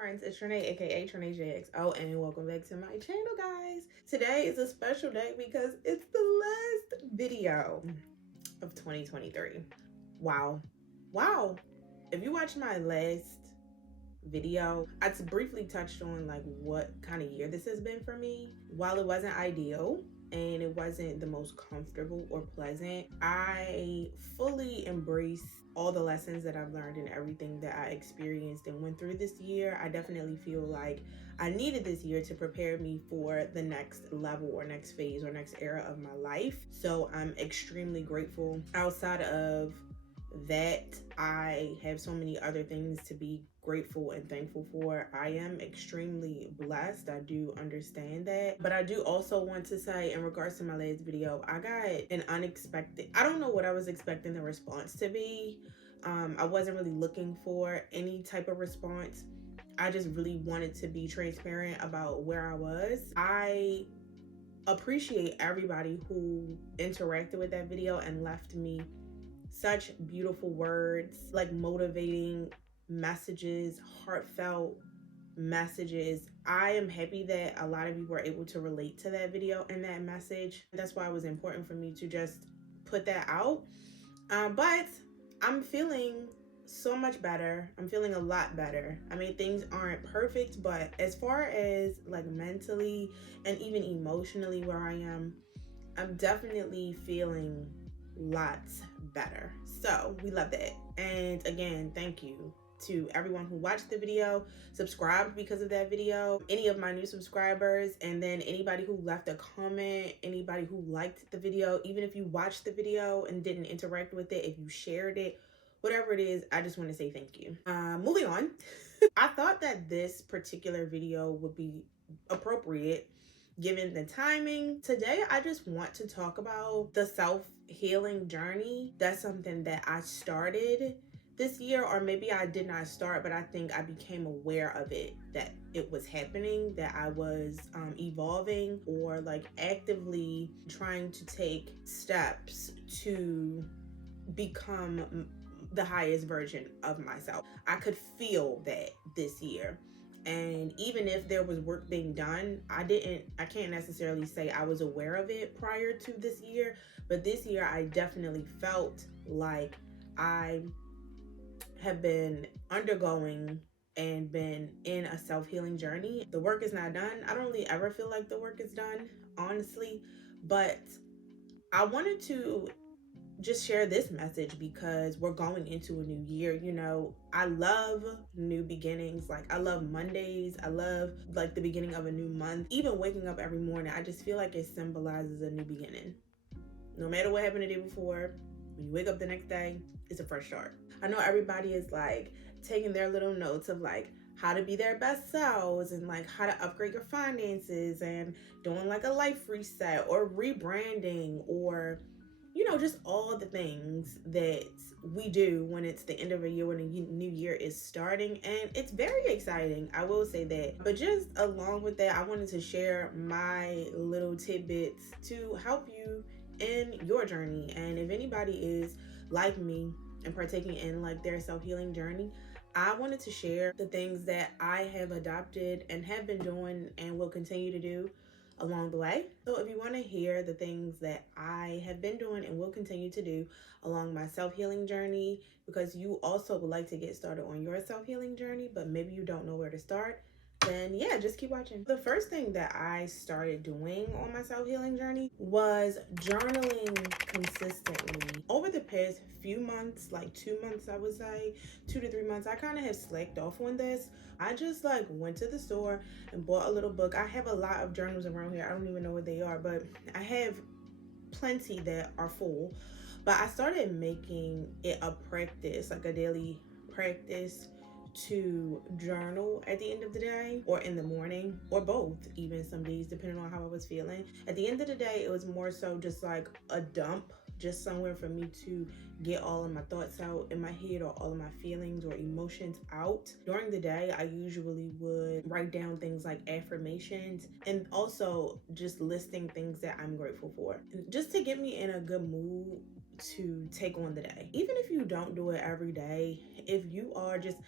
friends, it's Trinae, aka Trinae JXO, and welcome back to my channel, guys. Today is a special day because it's the last video of 2023. Wow. If you watched my last video, I briefly touched on like what kind of year this has been for me. While it wasn't ideal and it wasn't the most comfortable or pleasant, I fully embrace all the lessons that I've learned and everything that I experienced and went through this year. I definitely feel like I needed this year to prepare me for the next level or next phase or next era of my life. So I'm extremely grateful. Outside of that, I have so many other things to be grateful and thankful for. I am extremely blessed. I do understand that. But I do also want to say, in regards to my last video, I got an unexpected, I don't know what I was expecting the response to be. I wasn't really looking for any type of response. I just really wanted to be transparent about where I was. I appreciate everybody who interacted with that video and left me such beautiful words, like motivating messages, heartfelt messages. I am happy that a lot of you were able to relate to that video and that message. That's why it was important for me to just put that out. But I'm feeling so much better. I'm feeling a lot better. I mean, things aren't perfect, but as far as like mentally and even emotionally where I am, I'm definitely feeling lots better. So we love that. And again, thank you to everyone who watched the video, subscribed because of that video, any of my new subscribers, and then anybody who left a comment, anybody who liked the video, even if you watched the video and didn't interact with it, if you shared it, whatever it is, I just want to say thank you. Moving on. I thought that this particular video would be appropriate given the timing. Today, I just want to talk about the self-healing journey. That's something that I started this year, or maybe I did not start, but I think I became aware of it, that it was happening, that I was evolving or like actively trying to take steps to become the highest version of myself. I could feel that this year. And even if there was work being done, I can't necessarily say I was aware of it prior to this year, but this year I definitely felt like I have been undergoing and been in a self-healing journey. The work is not done. I don't really ever feel like the work is done, honestly, but I wanted to just share this message because we're going into a new year. You know, I love new beginnings. Like, I love Mondays. I love like the beginning of a new month. Even waking up every morning, I just feel like it symbolizes a new beginning. No matter what happened the day before, when you wake up the next day, it's a fresh start. I know everybody is like taking their little notes of like how to be their best selves and like how to upgrade your finances and doing like a life reset or rebranding, or you know, just all the things that we do when it's the end of a year, when a new year is starting. And it's very exciting, I will say that. But just along with that, I wanted to share my little tidbits to help you in your journey. And if anybody is like me and partaking in like their self-healing journey, I wanted to share the things that I have adopted and have been doing and will continue to do along the way. So if you want to hear the things that I have been doing and will continue to do along my self-healing journey, because you also would like to get started on your self-healing journey, but maybe you don't know where to start, then yeah, just keep watching. The first thing that I started doing on my self-healing journey was journaling consistently. Over the past few months, like 2 months, I would say 2 to 3 months, I kind of have slacked off on this. I just like went to the store and bought a little book. I have a lot of journals around here. I don't even know what they are, but I have plenty that are full. But I started making it a practice, like a daily practice, to journal at the end of the day or in the morning, or both, even some days, depending on how I was feeling. At the end of the day, it was more so just like a dump, just somewhere for me to get all of my thoughts out in my head, or all of my feelings or emotions out. During the day, I usually would write down things like affirmations and also just listing things that I'm grateful for, just to get me in a good mood to take on the day. Even if you don't do it every day, if you are just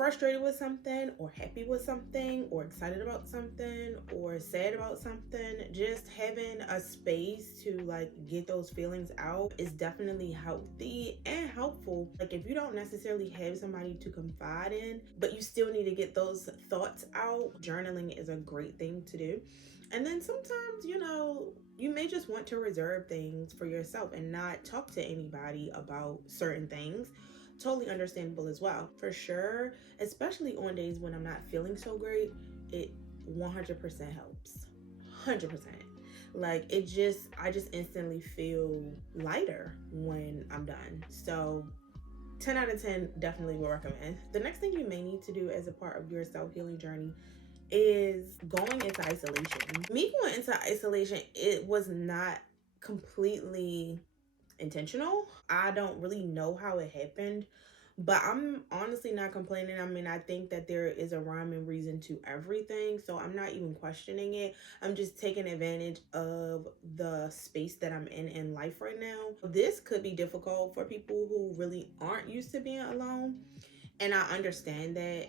frustrated with something or happy with something or excited about something or sad about something, just having a space to like get those feelings out is definitely healthy and helpful. Like if you don't necessarily have somebody to confide in, but you still need to get those thoughts out, journaling is a great thing to do. And then sometimes, you may just want to reserve things for yourself and not talk to anybody about certain things. Totally understandable as well. For sure, especially on days when I'm not feeling so great, it 100% helps. 100%. Like I just instantly feel lighter when I'm done. So 10 out of 10 definitely will recommend. The next thing you may need to do as a part of your self-healing journey is going into isolation. Me going into isolation, it was not completely intentional. I don't really know how it happened, but I'm honestly not complaining. I mean, I think that there is a rhyme and reason to everything, so I'm not even questioning it. I'm just taking advantage of the space that I'm in life right now. This could be difficult for people who really aren't used to being alone. And I understand that,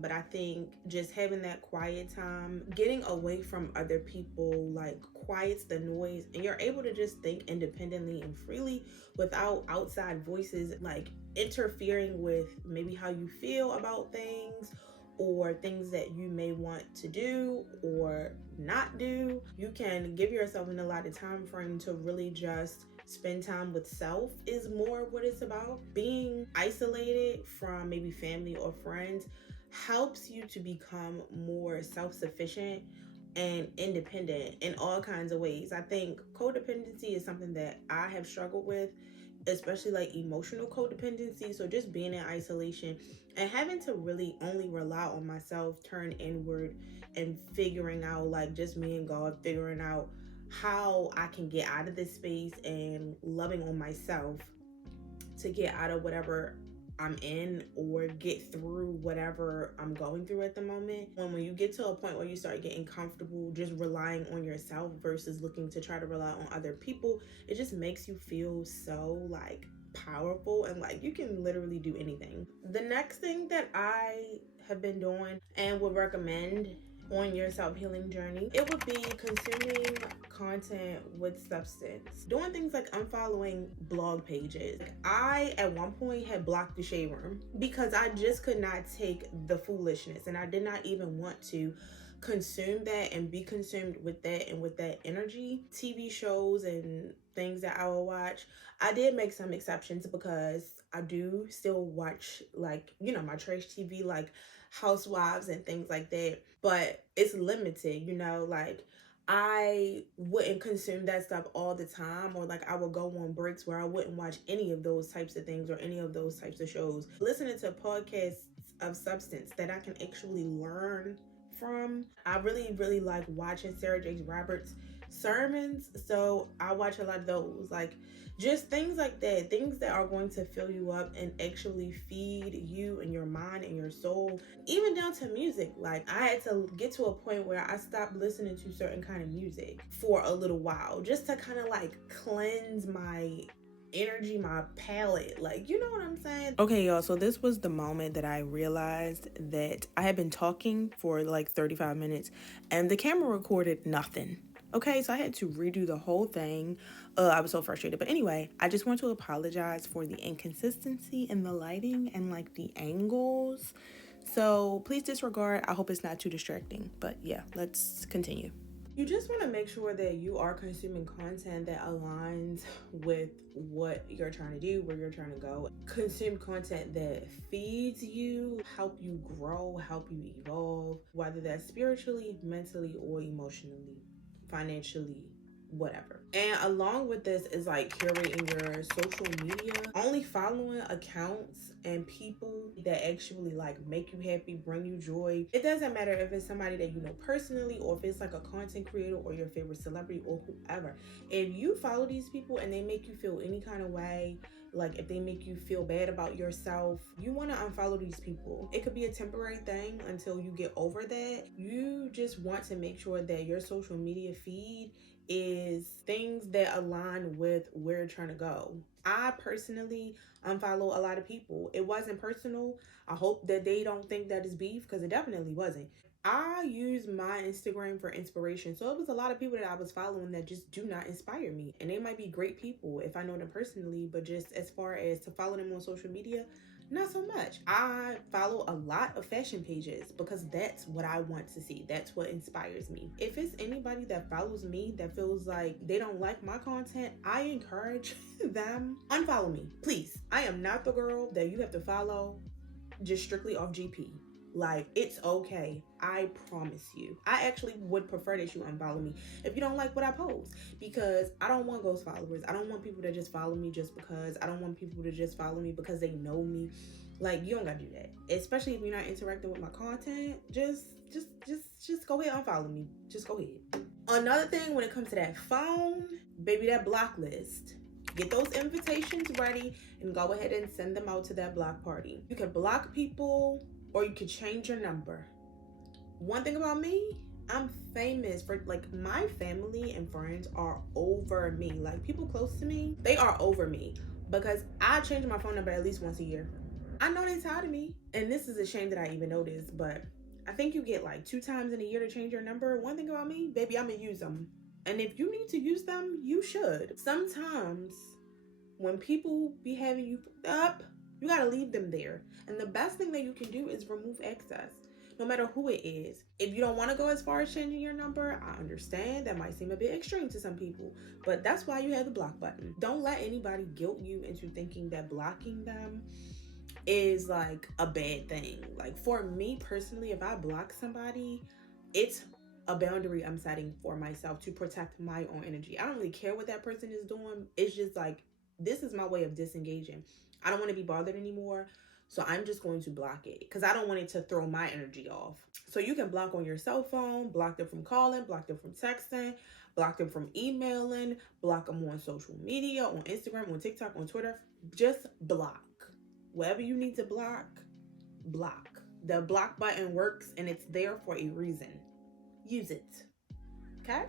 but I think just having that quiet time, getting away from other people, like quiets the noise, and you're able to just think independently and freely without outside voices like interfering with maybe how you feel about things or things that you may want to do or not do. You can give yourself an allotted time frame to really just spend time with self is more what it's about. Being isolated from maybe family or friends helps you to become more self-sufficient and independent in all kinds of ways. I think codependency is something that I have struggled with, especially like emotional codependency. So just being in isolation and having to really only rely on myself, turn inward, and figuring out, like, just me and God, figuring out how I can get out of this space and loving on myself to get out of whatever I'm in or get through whatever I'm going through at the moment. When you get to a point where you start getting comfortable just relying on yourself versus looking to try to rely on other people, it just makes you feel so like powerful and like you can literally do anything. The next thing that I have been doing and would recommend on your self-healing journey, it would be consuming content with substance. Doing things like unfollowing blog pages. I at one point had blocked the Shade Room because I just could not take the foolishness and I did not even want to consume that and be consumed with that and with that energy. TV shows and things that I will watch, I did make some exceptions because I do still watch, like, my trash TV, like Housewives and things like that, but it's limited, like I wouldn't consume that stuff all the time, or like I would go on breaks where I wouldn't watch any of those types of things or any of those types of shows. Listening to podcasts of substance that I can actually learn from. I really, really like watching Sarah Jakes Roberts sermons, so I watch a lot of those, like just things like that, things that are going to fill you up and actually feed you and your mind and your soul. Even down to music, like I had to get to a point where I stopped listening to certain kind of music for a little while just to kind of like cleanse my energy, my palette, like, you know what I'm saying? Okay, y'all, so this was the moment that I realized that I had been talking for like 35 minutes and the camera recorded nothing. Okay, so I had to redo the whole thing. I was so frustrated. But anyway, I just want to apologize for the inconsistency in the lighting and like the angles. So please disregard. I hope it's not too distracting. But yeah, let's continue. You just want to make sure that you are consuming content that aligns with what you're trying to do, where you're trying to go. Consume content that feeds you, help you grow, help you evolve, whether that's spiritually, mentally, or emotionally, financially, whatever. And along with this is like curating your social media, only following accounts and people that actually like make you happy, bring you joy. It doesn't matter if it's somebody that you know personally or if it's like a content creator or your favorite celebrity or whoever. If you follow these people and they make you feel any kind of way, like if they make you feel bad about yourself, you want to unfollow these people. It could be a temporary thing until you get over that. You just want to make sure that your social media feed is things that align with where you're trying to go. I personally unfollow a lot of people. It wasn't personal. I hope that they don't think that is beef, because it definitely wasn't. I use my Instagram for inspiration. So it was a lot of people that I was following that just do not inspire me. And they might be great people if I know them personally, but just as far as to follow them on social media, not so much. I follow a lot of fashion pages because that's what I want to see. That's what inspires me. If it's anybody that follows me that feels like they don't like my content, I encourage them, unfollow me, please. I am not the girl that you have to follow just strictly off GP. Like, it's okay. I promise you. I actually would prefer that you unfollow me if you don't like what I post, because I don't want ghost followers. I don't want people to just follow me just because. I don't want people to just follow me because they know me. Like, you don't gotta do that. Especially if you're not interacting with my content. Just go ahead and unfollow me. Just go ahead. Another thing when it comes to that phone, baby, that block list. Get those invitations ready and go ahead and send them out to that block party. You can block people or you could change your number. One thing about me, I'm famous for, like, my family and friends are over me. Like, people close to me, they are over me because I change my phone number at least once a year. I know they tired of me, and this is a shame that I even know this, but I think you get like 2 times in a year to change your number. One thing about me, baby, I'm gonna use them. And if you need to use them, you should. Sometimes when people be having you up, you gotta leave them there. And the best thing that you can do is remove access, no matter who it is. If you don't want to go as far as changing your number, I understand that might seem a bit extreme to some people, but that's why you have the block button. Don't let anybody guilt you into thinking that blocking them is like a bad thing. Like, for me personally, if I block somebody, it's a boundary I'm setting for myself to protect my own energy. I don't really care what that person is doing. It's just like, this is my way of disengaging. I don't want to be bothered anymore. So I'm just going to block it because I don't want it to throw my energy off. So you can block on your cell phone, block them from calling, block them from texting, block them from emailing, block them on social media, on Instagram, on TikTok, on Twitter. Just block. Whatever you need to block, block. The block button works and it's there for a reason. Use it. Okay?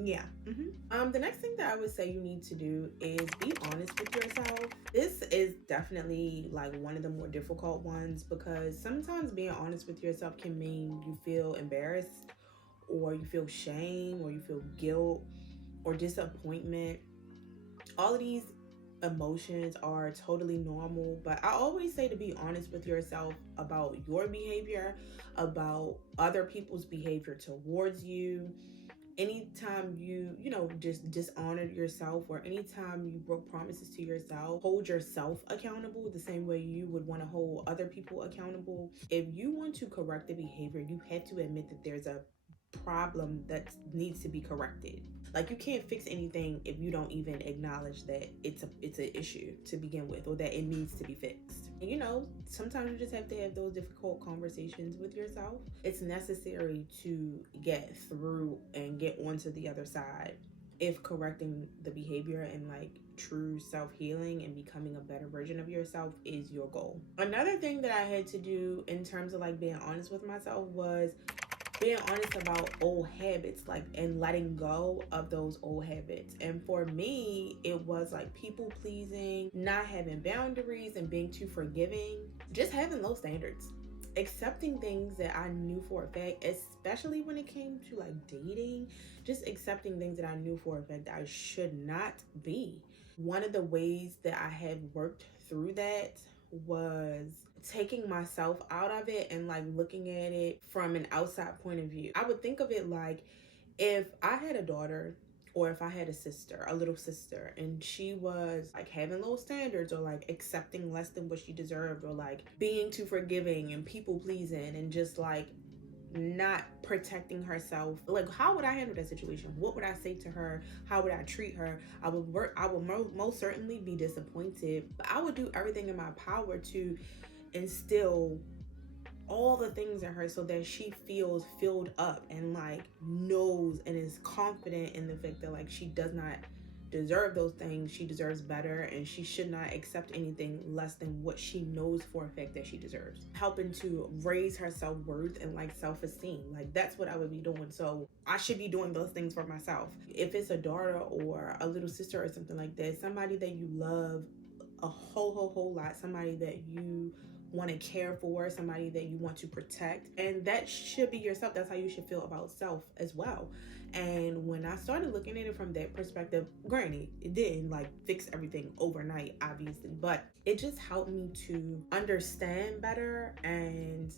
Yeah. The next thing that I would say you need to do is be honest with yourself. This is definitely like one of the more difficult ones because sometimes being honest with yourself can mean you feel embarrassed or you feel shame or you feel guilt or disappointment. All of these emotions are totally normal, but I always say to be honest with yourself about your behavior, about other people's behavior towards you. Anytime you just dishonored yourself, or anytime you broke promises to yourself, hold yourself accountable the same way you would want to hold other people accountable. If you want to correct the behavior, you have to admit that there's a problem that needs to be corrected. Like, you can't fix anything if you don't even acknowledge that it's an issue to begin with, or that it needs to be fixed. And sometimes you just have to have those difficult conversations with yourself. It's necessary to get through and get onto the other side if correcting the behavior and like true self-healing and becoming a better version of yourself is your goal. Another thing that I had to do in terms of like being honest with myself was being honest about old habits, like, and letting go of those old habits. And for me, it was like people pleasing, not having boundaries, and being too forgiving, just having low standards, accepting things that I knew for a fact, especially when it came to like dating, just accepting things that I knew for a fact I should not be. One of the ways that I have worked through that was taking myself out of it and like looking at it from an outside point of view. I would think of it like, if I had a daughter or if I had a little sister, and she was like having low standards or like accepting less than what she deserved, or like being too forgiving and people pleasing and just like not protecting herself, like, how would I handle that situation? What would I say to her? How would I treat her? I would most certainly be disappointed, but I would do everything in my power to instill all the things in her so that she feels filled up and like knows and is confident in the fact that like she does not deserve those things. She deserves better, and she should not accept anything less than what she knows for a fact that she deserves. Helping to raise her self-worth and like self-esteem. Like that's what I would be doing. So I should be doing those things for myself. If it's a daughter or a little sister or something like that, somebody that you love a whole lot, somebody that you want to care for, somebody that you want to protect, and that should be yourself. That's how you should feel about self as well. And when I started looking at it from that perspective, granted, it didn't like fix everything overnight, obviously, but it just helped me to understand better and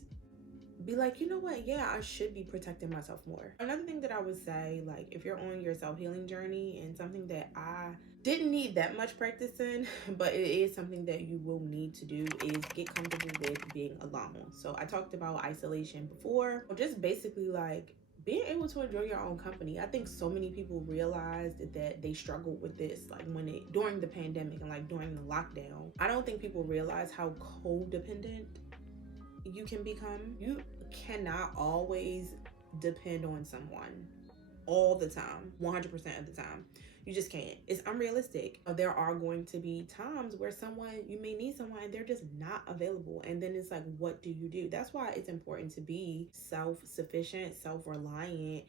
be like, you know what, yeah, I should be protecting myself more. Another thing that I would say, like if you're on your self-healing journey, and something that I didn't need that much practice in, but it is something that you will need to do, is get comfortable with being alone. So I talked about isolation before, just basically like being able to enjoy your own company. I think so many people realized that they struggled with this, like during the pandemic and like during the lockdown. I don't think people realize how codependent you can become. You cannot always depend on someone all the time, 100% of the time. You just can't. It's unrealistic. There are going to be times where you may need someone and they're just not available. And then it's like, what do you do? That's why it's important to be self-sufficient, self-reliant,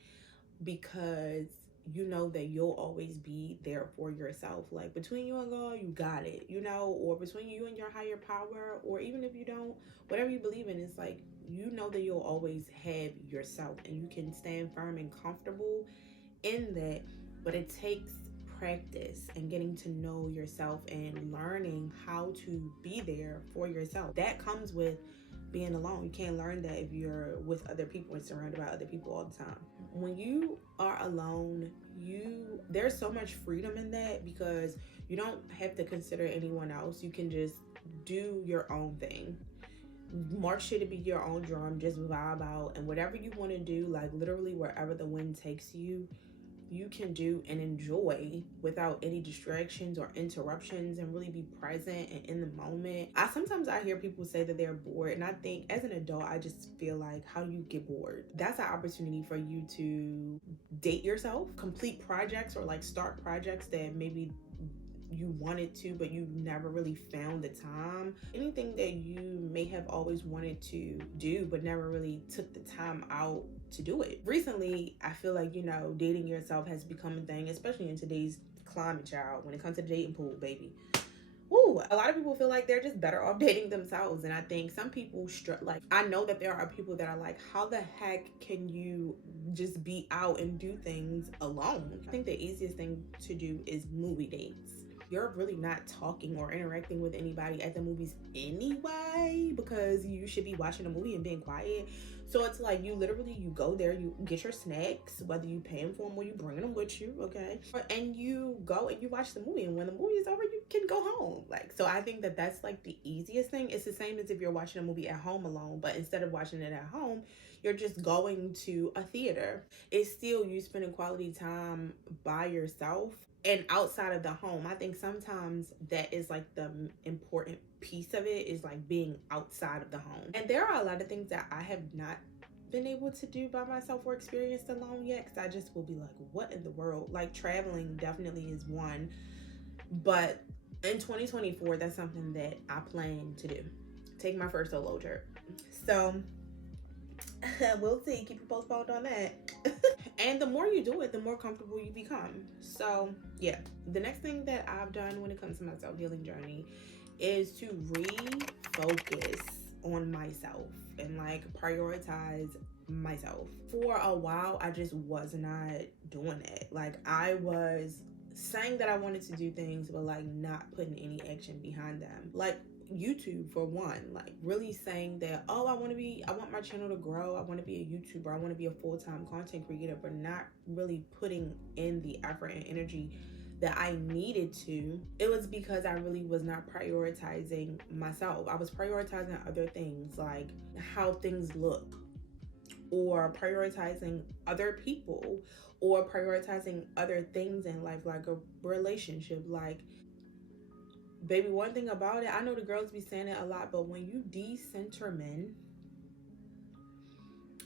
because you know that you'll always be there for yourself. Like between you and God, you got it, or between you and your higher power, or even if you don't, whatever you believe in, it's like, you know that you'll always have yourself and you can stand firm and comfortable in that. But it takes practice and getting to know yourself and learning how to be there for yourself. That comes with being alone. You can't learn that if you're with other people and surrounded by other people all the time. When you are alone, there's so much freedom in that, because you don't have to consider anyone else. You can just do your own thing. March should be your own drum, just vibe out, and whatever you want to do, like literally wherever the wind takes you, you can do and enjoy without any distractions or interruptions, and really be present and in the moment. Sometimes I hear people say that they're bored, and I think as an adult, I just feel like, how do you get bored? That's an opportunity for you to date yourself, complete projects, or like start projects that maybe you wanted to, but you never really found the time. Anything that you may have always wanted to do, but never really took the time out to do it. Recently, I feel like, dating yourself has become a thing, especially in today's climate, child, when it comes to the dating pool, baby. Ooh, a lot of people feel like they're just better off dating themselves. And I think some people I know that there are people that are like, how the heck can you just be out and do things alone? I think the easiest thing to do is movie dates. You're really not talking or interacting with anybody at the movies anyway, because you should be watching a movie and being quiet. So it's like, you go there, you get your snacks, whether you paying for them or you bringing them with you, okay? And you go and you watch the movie, and when the movie is over, you can go home. Like, so I think that that's like the easiest thing. It's the same as if you're watching a movie at home alone, but instead of watching it at home, you're just going to a theater. It's still you spending quality time by yourself and outside of the home. I think sometimes that is like the important piece of it, is like being outside of the home. And there are a lot of things that I have not been able to do by myself or experienced alone yet, because I just will be like, what in the world? Like traveling definitely is one, but in 2024, that's something that I plan to do. Take my first solo trip. So we'll see. Keep you postponed on that. And the more you do it, the more comfortable you become. So yeah, the next thing that I've done when it comes to my self-healing journey is to refocus on myself and like prioritize myself. For a while, I just was not doing it. Like I was saying that I wanted to do things, but like not putting any action behind them. Like YouTube, for one, like really saying that, oh, I want my channel to grow, I want to be a YouTuber, I want to be a full-time content creator, but not really putting in the effort and energy that I needed to. It was because I really was not prioritizing myself. I was prioritizing other things, like how things look, or prioritizing other people, or prioritizing other things in life, like a relationship. Like, baby, one thing about it, I know the girls be saying it a lot, but when you decenter men,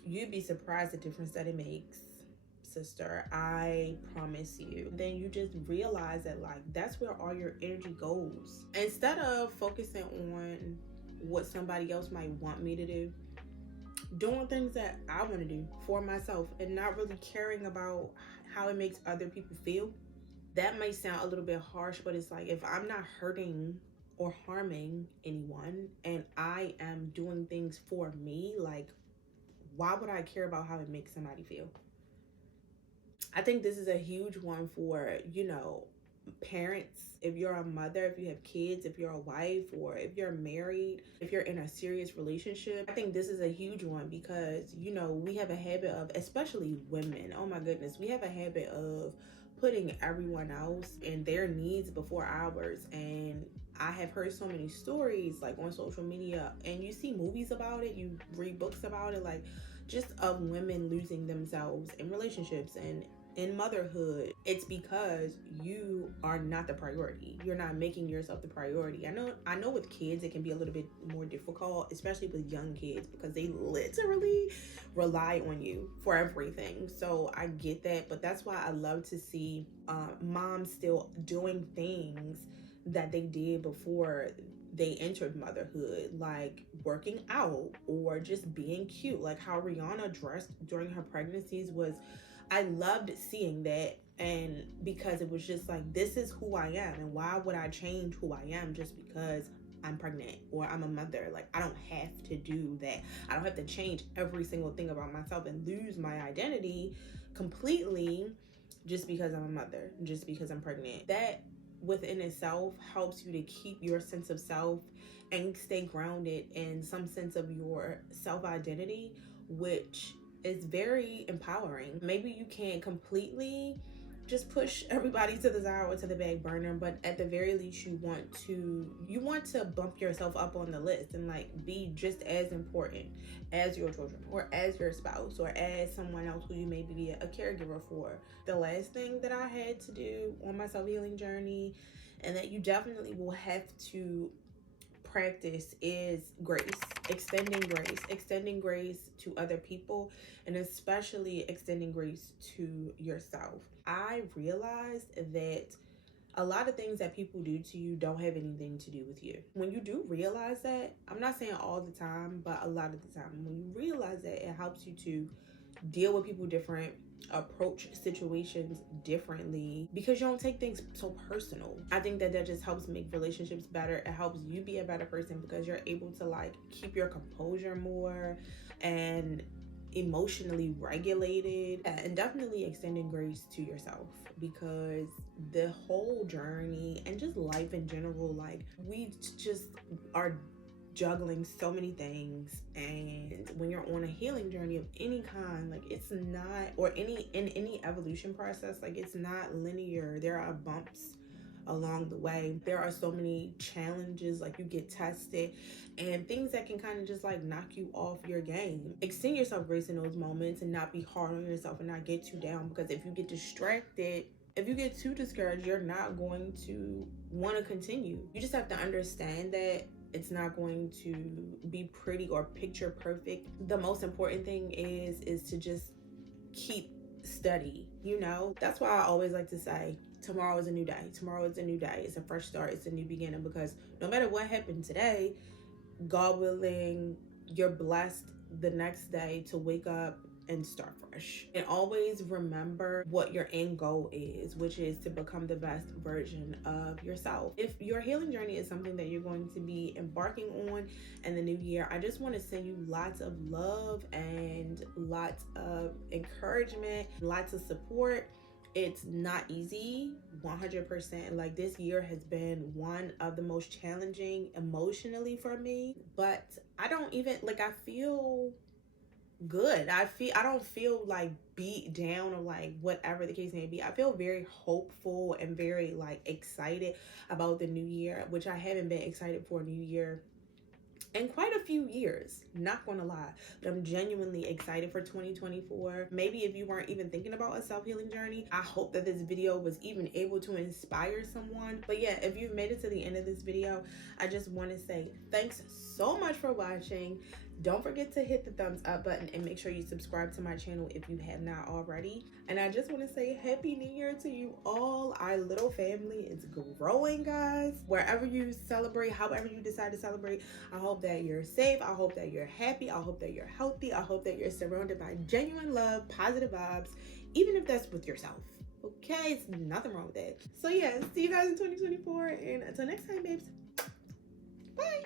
you'd be surprised the difference that it makes. sister. I promise you. Then you just realize that like that's where all your energy goes. Instead of focusing on what somebody else might want me to do, doing things that I want to do for myself and not really caring about how it makes other people feel. That may sound a little bit harsh, but it's like if I'm not hurting or harming anyone and I am doing things for me, like why would I care about how it makes somebody feel? I think this is a huge one for, parents. If you're a mother, if you have kids, if you're a wife, or if you're married, if you're in a serious relationship, I think this is a huge one because, we have a habit of, especially women, oh my goodness, we have a habit of putting everyone else and their needs before ours. And I have heard so many stories like on social media, and you see movies about it, you read books about it, like just of women losing themselves in relationships and in motherhood. It's because you are not the priority. You're not making yourself the priority. I know with kids it can be a little bit more difficult, especially with young kids, because they literally rely on you for everything. So I get that, but that's why I love to see moms still doing things that they did before they entered motherhood, like working out or just being cute, like how Rihanna dressed during her pregnancies I loved seeing that. And because it was just like, this is who I am, and why would I change who I am just because I'm pregnant or I'm a mother? Like, I don't have to do that. I don't have to change every single thing about myself and lose my identity completely just because I'm a mother, just because I'm pregnant. That within itself helps you to keep your sense of self and stay grounded in some sense of your self-identity, which is very empowering. Maybe you can't completely just push everybody to the side or to the back burner, but at the very least you want to bump yourself up on the list and like be just as important as your children or as your spouse or as someone else who you may be a caregiver for. The last thing that I had to do on my self-healing journey, and that you definitely will have to practice, is grace. Extending grace to other people, and especially extending grace to yourself. I realized that a lot of things that people do to you don't have anything to do with you. When you do realize that, I'm not saying all the time, but a lot of the time, when you realize that, it helps you to deal with people different, approach situations differently, because you don't take things so personal. I think that just helps make relationships better. It helps you be a better person because you're able to like keep your composure more and emotionally regulated, and definitely extending grace to yourself, because the whole journey and just life in general, like we just are juggling so many things. And when you're on a healing journey of any kind, like it's not, or in any evolution process, like it's not linear. There are bumps along the way. There are so many challenges, like you get tested and things that can kind of just like knock you off your game. Extend yourself grace in those moments and not be hard on yourself and not get too down, because if you get distracted, if you get too discouraged, you're not going to want to continue. You just have to understand that it's not going to be pretty or picture perfect. The most important thing is to just keep steady. That's why I always like to say, tomorrow is a new day. Tomorrow is a new day. It's a fresh start. It's a new beginning, because no matter what happened today, God willing, you're blessed the next day to wake up and start fresh. And always remember what your end goal is, which is to become the best version of yourself. If your healing journey is something that you're going to be embarking on in the new year, I just want to send you lots of love and lots of encouragement, lots of support. It's not easy, 100%. Like, this year has been one of the most challenging emotionally for me, but I don't even, like, I feel good. I don't feel like beat down or like whatever the case may be. I feel very hopeful and very like excited about the new year, which I haven't been excited for a new year in quite a few years, not gonna lie, but I'm genuinely excited for 2024. Maybe if you weren't even thinking about a self-healing journey, I hope that this video was even able to inspire someone. But yeah, if you've made it to the end of this video, I just want to say thanks so much for watching. Don't forget to hit the thumbs up button and make sure you subscribe to my channel if you have not already. And I just want to say Happy New Year to you all. Our little family is growing, guys. Wherever you celebrate, however you decide to celebrate, I hope that you're safe. I hope that you're happy. I hope that you're healthy. I hope that you're surrounded by genuine love, positive vibes, even if that's with yourself. Okay, it's nothing wrong with that. So yeah, see you guys in 2024, and until next time, babes. Bye.